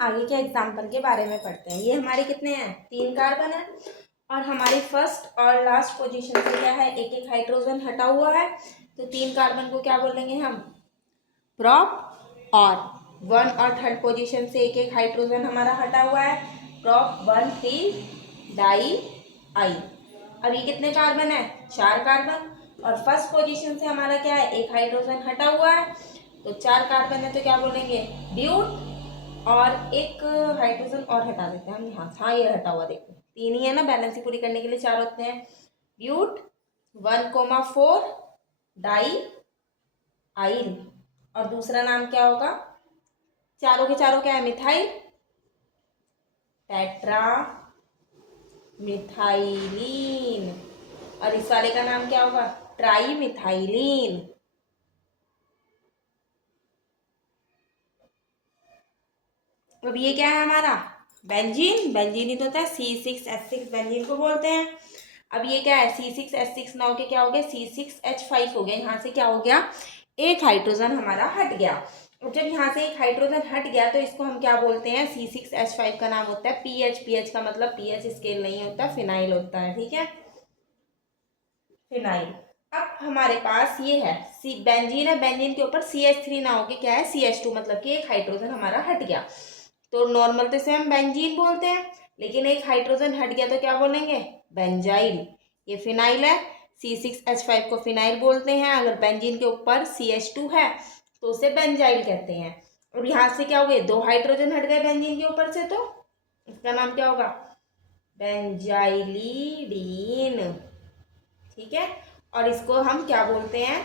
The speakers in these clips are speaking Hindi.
आगे के एग्जाम्पल के बारे में पढ़ते हैं। ये हमारे कितने हैं, 3 कार्बन है और हमारी फर्स्ट और लास्ट पोजीशन से क्या है, एक एक हाइड्रोजन हटा हुआ है। तो 3 कार्बन को क्या बोलेंगे हम, प्रॉप। और 1 और थर्ड पोजीशन से एक एक हाइड्रोजन हमारा हटा हुआ है, प्रॉप 1 3 डाई आई। अब ये कितने कार्बन है, 4 कार्बन। और फर्स्ट पोजीशन से हमारा क्या है, एक हाइड्रोजन हटा हुआ है, तो 4 कार्बन है तो क्या बोलेंगे, ब्यूट। और एक हाइड्रोजन और हटा देते हैं हम यहाँ से, हाँ ये हटा हुआ, देखो 3 ही है ना, बैलेंस पूरी करने के लिए 4 होते हैं। ब्यूट 1,4 डाई आइल। और दूसरा नाम क्या होगा, चारों के चारों क्या है, मिथाइल, टेट्रा मिथाइलीन। और इस वाले का नाम क्या होगा, ट्राई मिथाइलीन। अब ये क्या है हमारा, बेंजीन। बेंजीन ही तो होता है, C6H6 बेंजीन को बोलते हैं। अब ये क्या है, C6H6 ना होके क्या हो गया, C6H5 हो गया। यहाँ से क्या हो गया, एक हाइड्रोजन हमारा हट गया। अब जब यहाँ से एक हाइड्रोजन हट गया तो इसको हम क्या बोलते हैं, C6H5 का नाम होता है पीएच। पीएच का मतलब पीएच स्केल नहीं होता, फिनाइल होता है, ठीक है, फिनाइल। अब हमारे पास ये है सी बेंजीन है, बेंजीन के ऊपर CH3 ना होके क्या है, CH2, मतलब कि एक हाइड्रोजन हमारा हट गया। तो नॉर्मल तो इसे हम बेंजीन बोलते हैं, लेकिन एक हाइड्रोजन हट गया तो क्या बोलेंगे, बेंजाइल। ये फिनाइल है, C6H5 को फिनाइल बोलते हैं। अगर बेंजीन के ऊपर CH2 है तो उसे बेंजाइल कहते हैं। और यहाँ से क्या हुए, 2 हाइड्रोजन हट गए बेंजीन के ऊपर से, तो इसका नाम क्या होगा, बेंजाइलीडीन, ठीक है। और इसको हम क्या बोलते हैं,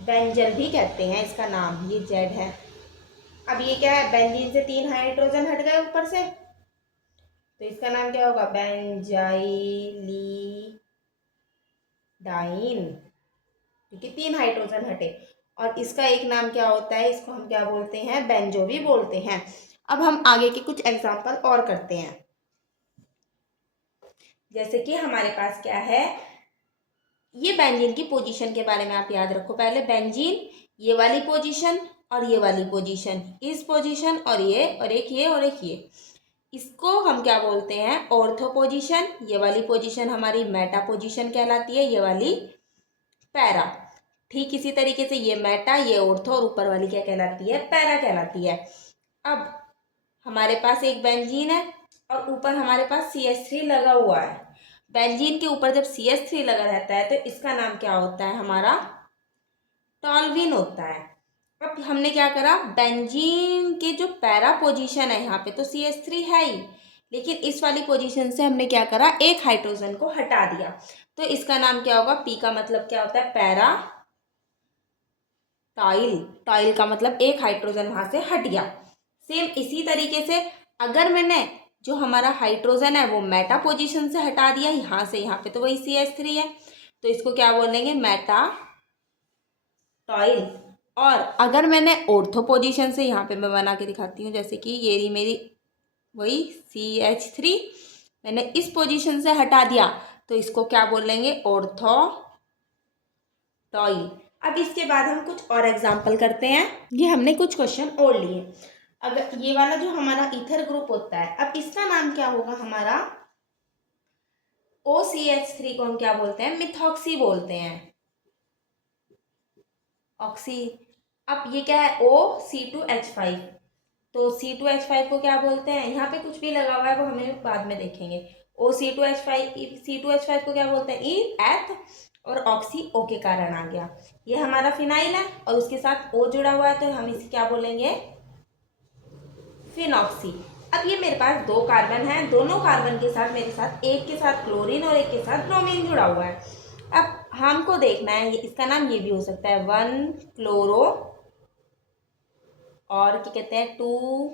बेंजल भी कहते हैं, इसका नाम ये जेड है। अब ये क्या है, बेंजीन से 3 हाइड्रोजन हट गए ऊपर से, तो इसका नाम क्या होगा, बेंजाइलीडाइन, क्योंकि 3 हाइड्रोजन हटे। और इसका एक नाम क्या होता है, इसको हम क्या बोलते हैं, बेंजो भी बोलते हैं। अब हम आगे के कुछ एग्जाम्पल और करते हैं। जैसे कि हमारे पास क्या है, ये बेंजीन की पोजीशन के बारे में आप याद रखो। पहले बेंजीन, ये वाली पोजीशन और ये वाली पोजीशन, इस पोजीशन और ये, और एक ये और एक ये, इसको हम क्या बोलते हैं, ऑर्थो पोजीशन। ये वाली पोजीशन हमारी मेटा पोजीशन कहलाती है, ये वाली पैरा। ठीक इसी तरीके से ये मेटा, ये ऑर्थो, और ऊपर वाली क्या कहलाती है, पैरा कहलाती है। अब हमारे पास एक बेंजीन है और ऊपर हमारे पास CH3 लगा हुआ है। बेंजीन के ऊपर जब CH3 लगा रहता है तो इसका नाम क्या होता है, हमारा टॉल्विन होता है। अब हमने क्या करा, बेंजीन के जो पैरा पोजीशन है यहाँ पे तो CH3 है ही, लेकिन इस वाली पोजीशन से हमने क्या करा, एक हाइड्रोजन को हटा दिया। तो इसका नाम क्या होगा, P का मतलब क्या होता है, पैरा टॉइल। टॉइल का मतलब एक हाइड्रोजन वहां से हट गया। सेम इसी तरीके से अगर मैंने जो हमारा हाइड्रोजन है वो मेटा पोजीशन से हटा दिया यहाँ से, यहाँ पे तो वही CH3 है, तो इसको क्या बोलेंगे, मेटा टॉइल। और अगर मैंने ऑर्थो पोजीशन से, यहाँ पे मैं बना के दिखाती हूँ, जैसे कि ये रही मेरी वही CH3, मैंने इस पोजीशन से हटा दिया तो इसको क्या बोलेंगे, ऑर्थो टॉइल। अब इसके बाद हम कुछ और एग्जाम्पल करते हैं। ये हमने कुछ क्वेश्चन और लिए। अगर ये वाला जो हमारा ईथर ग्रुप होता है, अब इसका नाम क्या होगा, हमारा OCH3 को हम क्या बोलते हैं, मिथॉक्सी बोलते हैं, ऑक्सी। अब ये क्या है, OC2H5, तो C2H5 को क्या बोलते हैं, यहाँ पे कुछ भी लगा हुआ है वो हमें बाद में देखेंगे। C2H5 को क्या बोलते हैं, एथ, और ऑक्सी O के कारण आ गया। ये हमारा फिनाइल है और उसके साथ O जुड़ा हुआ है तो हम इसे क्या बोलेंगे, फिनॉक्सी। अब ये मेरे पास 2 कार्बन है, दोनों कार्बन के साथ मेरे साथ एक के साथ क्लोरीन और एक के साथ ब्रोमीन जुड़ा हुआ है। अब हमको देखना है, ये इसका नाम ये भी हो सकता है 1 क्लोरो, और क्या कहते हैं 2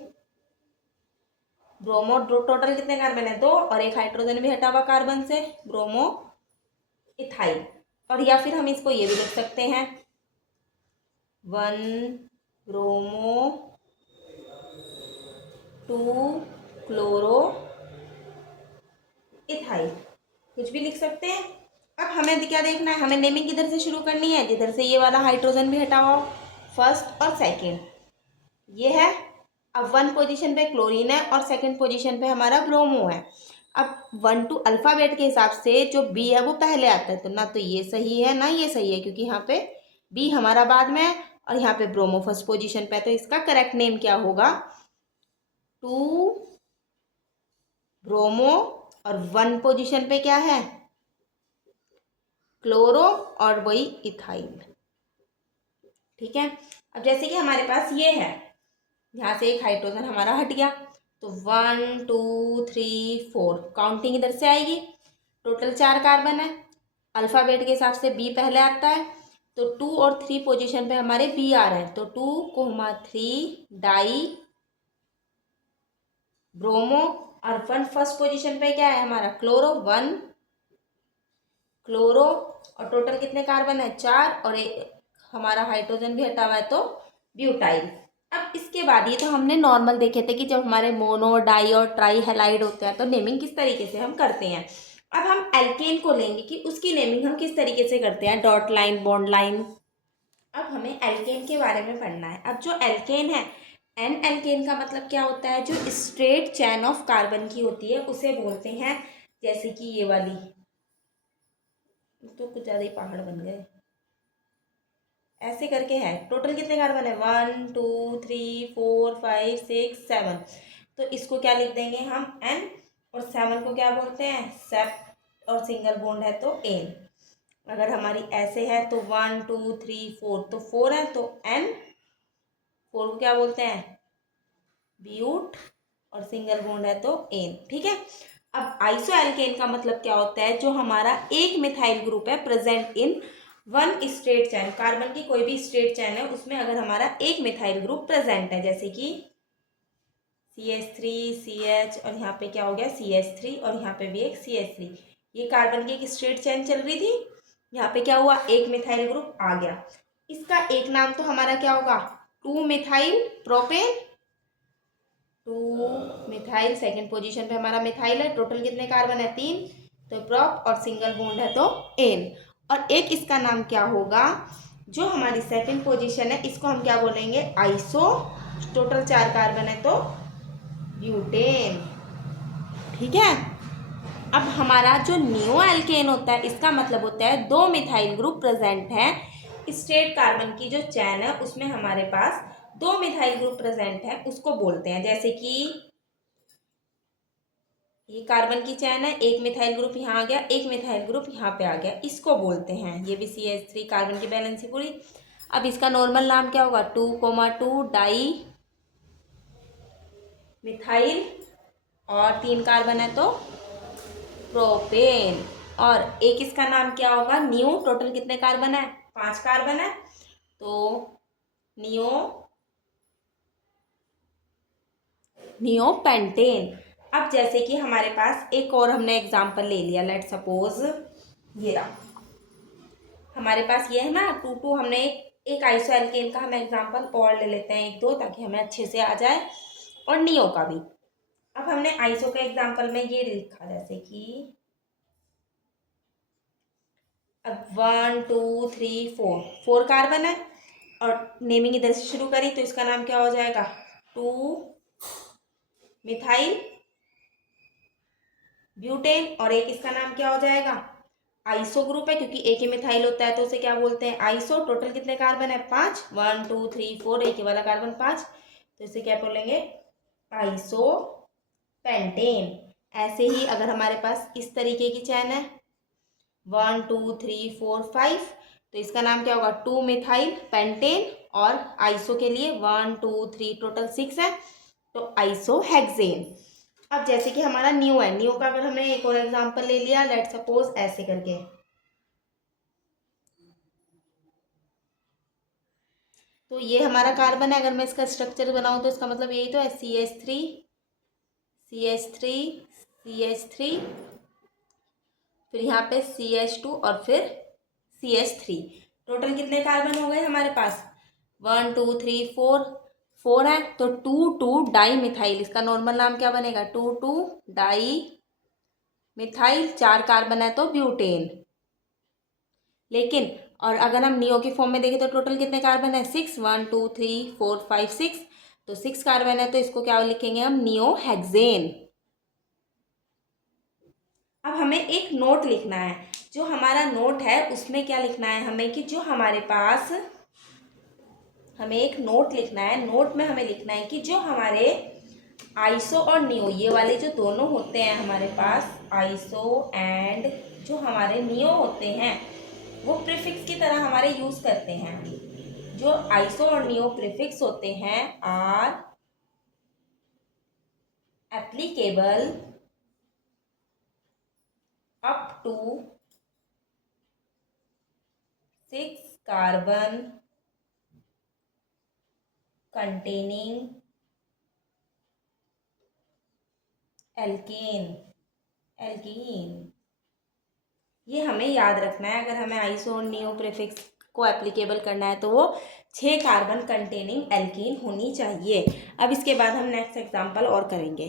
ब्रोमो। टोटल कितने कार्बन है, 2, और एक हाइड्रोजन भी हटा हुआ कार्बन से, ब्रोमो इथाइल। और या फिर हम इसको ये भी लिख सकते हैं 1 ब्रोमो 2 क्लोरो इथाइल, कुछ भी लिख सकते हैं। अब हमें क्या देखना है, हमें नेमिंग किधर से शुरू करनी है, जिधर से ये वाला हाइड्रोजन भी हटा हुआ हो, फर्स्ट और सेकेंड, ये है अब 1 पोजीशन पे क्लोरीन है और 2nd पोजीशन पे हमारा ब्रोमो है। अब 1 टू अल्फ़ाबेट के हिसाब से जो बी है वो पहले आता है, तो ना तो ये सही है ना ये सही है, क्योंकि यहाँ पे बी हमारा बाद में है और यहाँ पे ब्रोमो फर्स्ट पोजीशन पे है। तो इसका करेक्ट नेम क्या होगा, 2 ब्रोमो और 1 पोजीशन पे क्या है, क्लोरो और वही इथाइल। ठीक है। अब जैसे कि हमारे पास ये है, यहाँ से एक हाइड्रोजन हमारा हट गया, तो 1 2 3 4 काउंटिंग इधर से आएगी। टोटल 4 कार्बन है, अल्फ़ाबेट के हिसाब से बी पहले आता है, तो 2 और 3 पोजीशन पे हमारे बी आ रहे हैं, तो 2,3 डाई ब्रोमो और 1 फर्स्ट पोजीशन पे क्या है हमारा क्लोरो, 1 क्लोरो और टोटल कितने कार्बन है 4 और एक हमारा हाइड्रोजन भी हटा हुआ है तो ब्यूटाइल। अब इसके बाद ये तो हमने नॉर्मल देखे थे कि जब हमारे मोनो डाई और ट्राई हैलाइड होते हैं तो नेमिंग किस तरीके से हम करते हैं। अब हम एल्केन को लेंगे कि उसकी नेमिंग हम किस तरीके से करते हैं, डॉट लाइन बॉन्ड लाइन। अब हमें एल्केन के बारे में पढ़ना है। अब जो एल्केन है, एन एल्केन का मतलब क्या होता है, जो स्ट्रेट चैन ऑफ कार्बन की होती है उसे बोलते हैं। जैसे कि ये वाली तो कुछ ज़्यादा ही पहाड़ बन गए, ऐसे करके है। टोटल कितने कार्बन है 1 2 3 4 5 6 7, तो इसको क्या लिख देंगे हम एन, और 7 को क्या बोलते हैं सेप, और सिंगल बॉन्ड है तो एन। अगर हमारी ऐसे है तो 1 2 3 4, तो 4 है तो एन, 4 को क्या बोलते हैं ब्यूट, और सिंगल बॉन्ड है तो एन। ठीक है। अब आइसो एल्केन का मतलब क्या होता है, जो हमारा एक मिथाइल ग्रुप है present in 1 straight chain, carbon की कोई भी स्ट्रेट चैन है उसमें अगर हमारा एक मिथाइल ग्रुप प्रेजेंट है, जैसे कि CH3 CH और यहाँ पे क्या हो गया CH3 और यहाँ पे भी एक CH3, ये कार्बन की एक स्ट्रेट चैन चल रही थी, यहाँ पे क्या हुआ एक मिथाइल ग्रुप आ गया। इसका एक नाम तो हमारा क्या होगा 2 methyl propane, 2 methyl, 2nd position पे हमारा मिथाइल है, टोटल कितने कार्बन है 3, तो प्रोप और सिंगल बॉन्ड है तो एन। और एक इसका नाम क्या होगा, जो हमारी 2nd पोजीशन है इसको हम क्या बोलेंगे आइसो, टोटल 4 कार्बन है तो ब्यूटेन। ठीक है। अब हमारा जो नियो एल्केन होता है इसका मतलब होता है 2 मिथाइल ग्रुप प्रेजेंट है, स्ट्रेट कार्बन की जो चैन है उसमें हमारे पास 2 मिथाइल ग्रुप प्रेजेंट है, उसको बोलते हैं। जैसे कि ये कार्बन की चैन है, एक मिथाइल ग्रुप यहाँ आ गया, एक मिथाइल ग्रुप यहाँ पे आ गया, इसको बोलते हैं। ये भी CH3 कार्बन की बैलेंस पूरी। अब इसका नॉर्मल नाम क्या होगा 2,2 डाई मिथाइल और 3 कार्बन है तो प्रोपेन, और एक इसका नाम क्या होगा नियो, टोटल कितने कार्बन है 5 कार्बन है तो नियो पेंटेन। अब जैसे कि हमारे पास एक और हमने एग्जांपल ले लिया, लेट सपोज ये रहा हमारे पास, ये है ना 2 हमने एक आइसो एल्केन का हम एग्जांपल और ले लेते हैं 1-2 ताकि हमें अच्छे से आ जाए, और नियो का भी। अब हमने आइसो के एग्जांपल में ये लिखा, जैसे कि अब 1 2 3 4 कार्बन है और नेमिंग इधर से शुरू करी तो इसका नाम क्या हो जाएगा 2 मिथाइल ब्यूटेन, और एक इसका नाम क्या हो जाएगा आइसो ग्रुप है, क्योंकि एक ही मिथाइल होता है तो उसे क्या बोलते हैं आइसो। टोटल कितने कार्बन है 5, 1 2 3 4, एक ही वाला कार्बन 5, तो इसे क्या बोलेंगे आइसो पेंटेन। ऐसे ही अगर हमारे पास इस तरीके की चैन है 1 2 3 4 5, तो इसका नाम क्या होगा 2 मिथाइल पेंटेन, और आइसो के लिए 1 2 3 टोटल 6 है तो आइसो हेक्सेन। अब जैसे कि हमारा न्यू है, न्यू का अगर हमने एक और एग्जांपल ले लिया, लेट सपोज ऐसे करके, तो ये हमारा कार्बन है। अगर मैं इसका स्ट्रक्चर बनाऊं तो इसका मतलब यही तो है CH3 CH3 CH3, फिर यहाँ पे CH2 और फिर CH3। टोटल कितने कार्बन हो गए हमारे पास 1 2 3 4 है, तो 2 डाई मिथाइल, इसका नॉर्मल नाम क्या बनेगा 2 डाई मिथाइल, 4 कार्बन है तो ब्यूटेन। लेकिन और अगर हम नियो की फॉर्म में देखें तो टोटल कितने कार्बन है 6, 1 2 3 4 5 6, तो 6 कार्बन है तो इसको क्या लिखेंगे हम, नियोहेक्सेन। अब हमें एक नोट लिखना है। जो हमारा नोट है उसमें क्या लिखना है हमें कि जो हमारे पास, हमें एक नोट लिखना है। नोट में हमें लिखना है कि जो हमारे आइसो और नियो, ये वाले जो दोनों होते हैं हमारे पास, आइसो एंड जो हमारे नियो होते हैं, वो प्रीफिक्स की तरह हमारे यूज़ करते हैं। जो आइसो और नियो प्रीफिक्स होते हैं are applicable up to 6 carbon containing alkane. ये हमें याद रखना है। अगर हमें आइसो और नियो प्रीफिक्स को एप्लीकेबल करना है तो वो 6 कार्बन कंटेनिंग एल्कीन होनी चाहिए। अब इसके बाद हम नेक्स्ट एग्जांपल और करेंगे।